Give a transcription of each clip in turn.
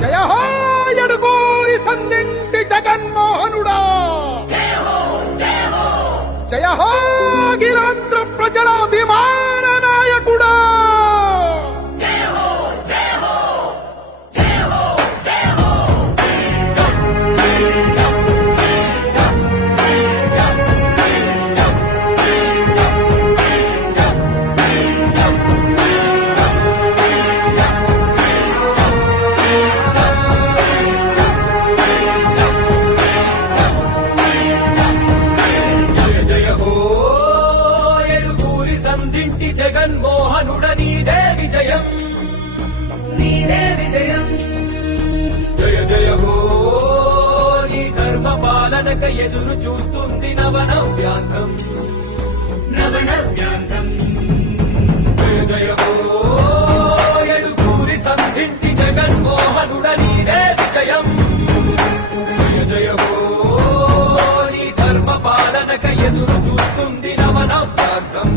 జయ హో ఎడుగూరి సందింటి జగన్మోహనుడా, జయ హో గిరాంధ్ర ప్రజల అభిమాన నాయకుడా. జగన్మోహనుడ నీదే విజయం, నీదే విజయం. జయ జయ హో నీ ధర్మ పాలనక ఎదురు చూస్తుంది నవనవ్యాంధ్రం, నవనవ్యాంధ్రం. జయ జయ హో ఎడుగూరి సంధింటి జగన్మోహనుడ నీదే విజయం. జయ జయ హో నీ ధర్మ పాలనక ఎదురు చూస్తుంది నవనవ్యాంధ్రం.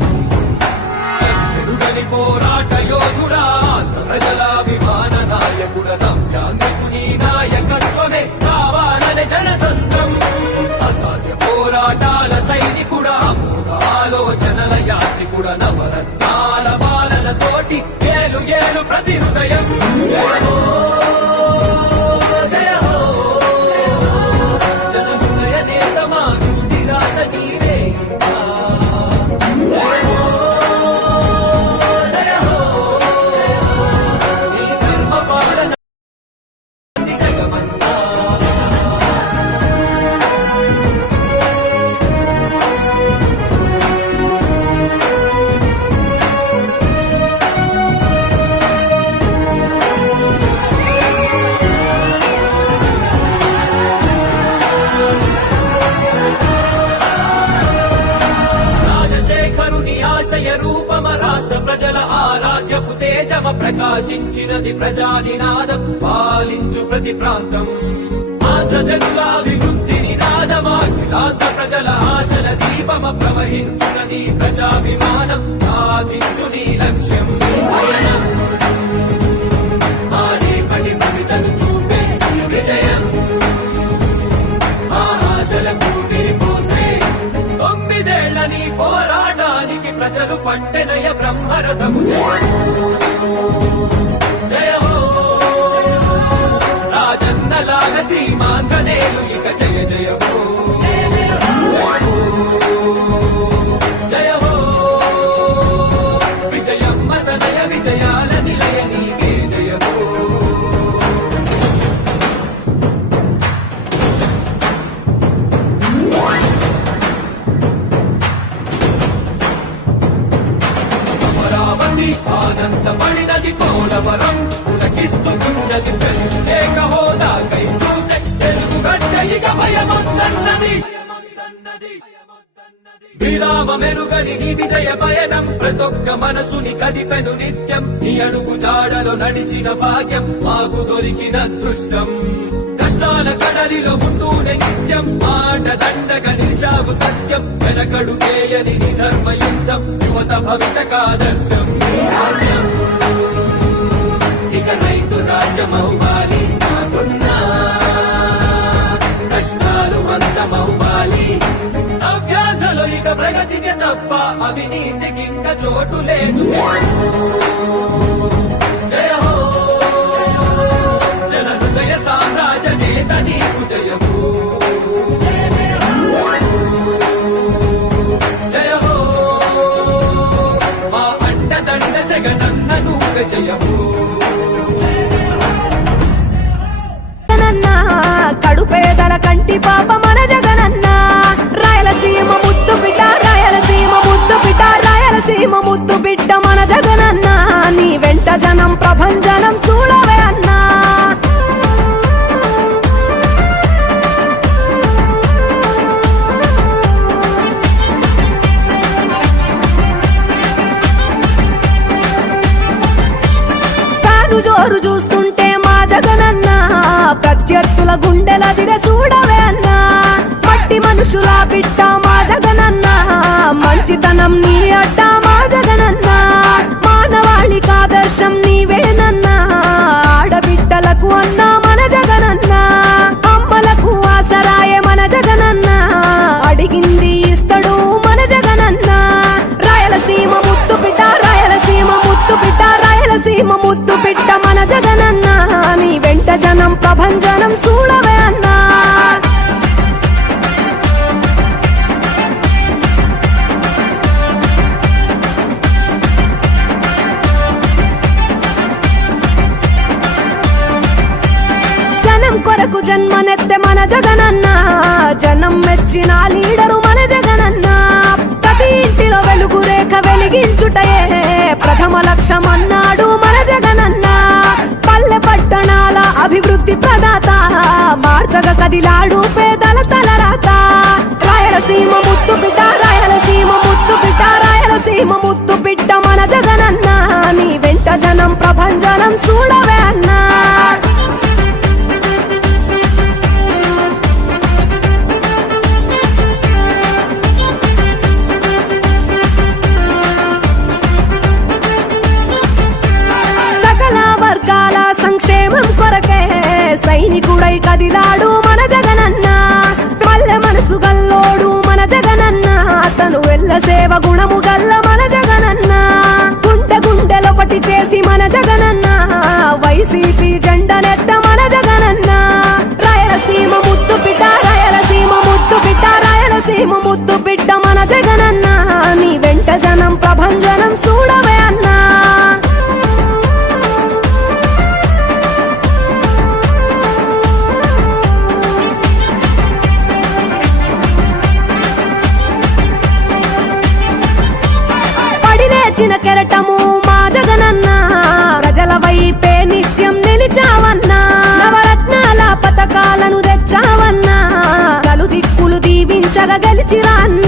పోరాట యోధుడా, ప్రజలాభిమాన నాయకుడ, నవ్యాంధ్రకు నీ నాయకత్వమే కావాలని జనసంద్రం. అసాధ్య పోరాటాల సైనికుడా, ఆలోచనల యాత్రికుడ, నవరత్నాల పాలనతోటి ఏలు ఏలు ప్రతి హృదయం. జయ హో జయ హో జన హృదయ నేత మా గుండిరాట నీవే. రూపమ రాష్ట్ర ప్రజల ఆరాధ్యపు తేజమ ప్రకాశించినది ప్రజానినాదం, పాలించు ప్రతి ప్రాంతం. ఆంధ్ర జనులాభివృద్ధి నినాదమాఖిలాంధ్ర ప్రజల ఆశల దీపమ ప్రవహించునది ప్రజాభిమానం, సాధించు నీ లక్ష్యం. ఆనేపటి కవితను చూపే విజయం, ఆశలకు విరిపోసే 9 నీ పోరాటానికి ప్రజలు పట్టెనయ బ్రహ్మరథము. జయ హో రాజన్నలాగ సీమాంగనేలు ఇక జయ జయ హో జయ హో విజయమ్మ తనయ విజయాల నిలయ నీకే జయ హో. ఆనందపడినది పోలవరం, ఉదకిస్తున్నది ప్రత్యేక హోదాకై చూసే తెలుగు గడ్డ ఇక భయమొద్దన్నది. విరామ మెరుగని నీ విజయ పయనం ప్రతొక్క మనసుని కదిపెను నిత్యం. నీ అడుగు జాడలో నడిచిన భాగ్యం మాకు దొరికిన అదృష్టం. కష్టాల కడలిలో ఉంటూనే నిత్యం మాట దండక నిలిచావు సత్యం. వెనకడు చేయని నీ ధర్మయుద్ధం యువత భవితకాదర్శం. ఇక రైతు రాజ్యమవ్వాలి, నాకున్నా కష్టాలు అంతమవ్వాలి. నవ్యాంధ్రలో ఇక ప్రగతికి తప్ప అవినీతికి ఇంకా చోటు లేదు. జయ హో జన హృదయ సామ్రాజ్య నేత నీకు జయము. జయ హో మా అండదండ జగనన్న నువ్వే జయము. కడుపేదల కంటి పాప మన జగనన్న. సీమ ముద్దు బిడ్డ మన జగనన్న నీ వెంట జనం ప్రభంజనం చూడవే అన్నా తాను జోరు చూస్తుంటే మా జగనన్న ప్రత్యర్థుల గుండెల దిర చూడవే అన్నా మట్టి మనుషుల బిడ్డ మా జగనన్న మంచితనం నీ అడ్డ మా జగనన్న మానవాళికి ఆదర్శం నీవేనన్నా ఆడబిడ్డలకు అన్నా మన జగనన్న అమ్మలకు ఆసరాయే మన జగనన్న అడిగింది ఇస్తడు మన జగనన్న రాయలసీమ ముద్దు బిడ్డ రాయలసీమ ముద్దు బిడ్డ రాయలసీమ ముద్దు బిడ్డ మన జగనన్న నీ వెంట జనం ప్రభంజనం చూడవే అన్నా జనం కొరకు జన్మనెత్తే మన జగనన్న జనం మెచ్చిన లీడరు మన జగనన్న ప్రతి ఇంటిలో వెలుగు రేఖ వెలిగించుటయే ప్రథమ లక్ష్యం అన్నాడు మన జగనన్న పల్లె పట్టణాల అభివృద్ధి ప్రదాత మార్చగ కదిలాడు పేదల తలరాత రాయలసీమ ముద్దు బిడ్డ రాయలసీమ ముద్దు బిడ్డ రాయలసీమ ముద్దు బిడ్డ మన జగనన్న నీ వెంట జనం ప్రభంజనం చూడవే అన్నా సకల వర్గాల సంక్షేమం కొరకే సైనికుడై కదిలాడు మన జగనన్న పల్లె మనసు గల్లోడు మన జగనన్న అతను వెళ్ళ సేవ గుణము గల్ల మన జగనన్న గుండె గుండెలొకటి చేసి మన జగనన్న వైసీపీ జెండనెత్త మన జగనన్న రాయలసీమ ముద్దు బిడ్డ రాయలసీమ ముద్దు బిడ్డ రాయలసీమ ముద్దు బిడ్డ మన జగనన్న నీ వెంట జనం ప్రభంజనం చూడవే అన్నా పడిలేచిన కెరటము మా జగనన్న ప్రజల వైపే నిత్యం నిలిచావన్నా నవరత్నాల పథకాలను తెచ్చావన్నా నలు దిక్కులు దీవించగా గెలిచిరా అన్న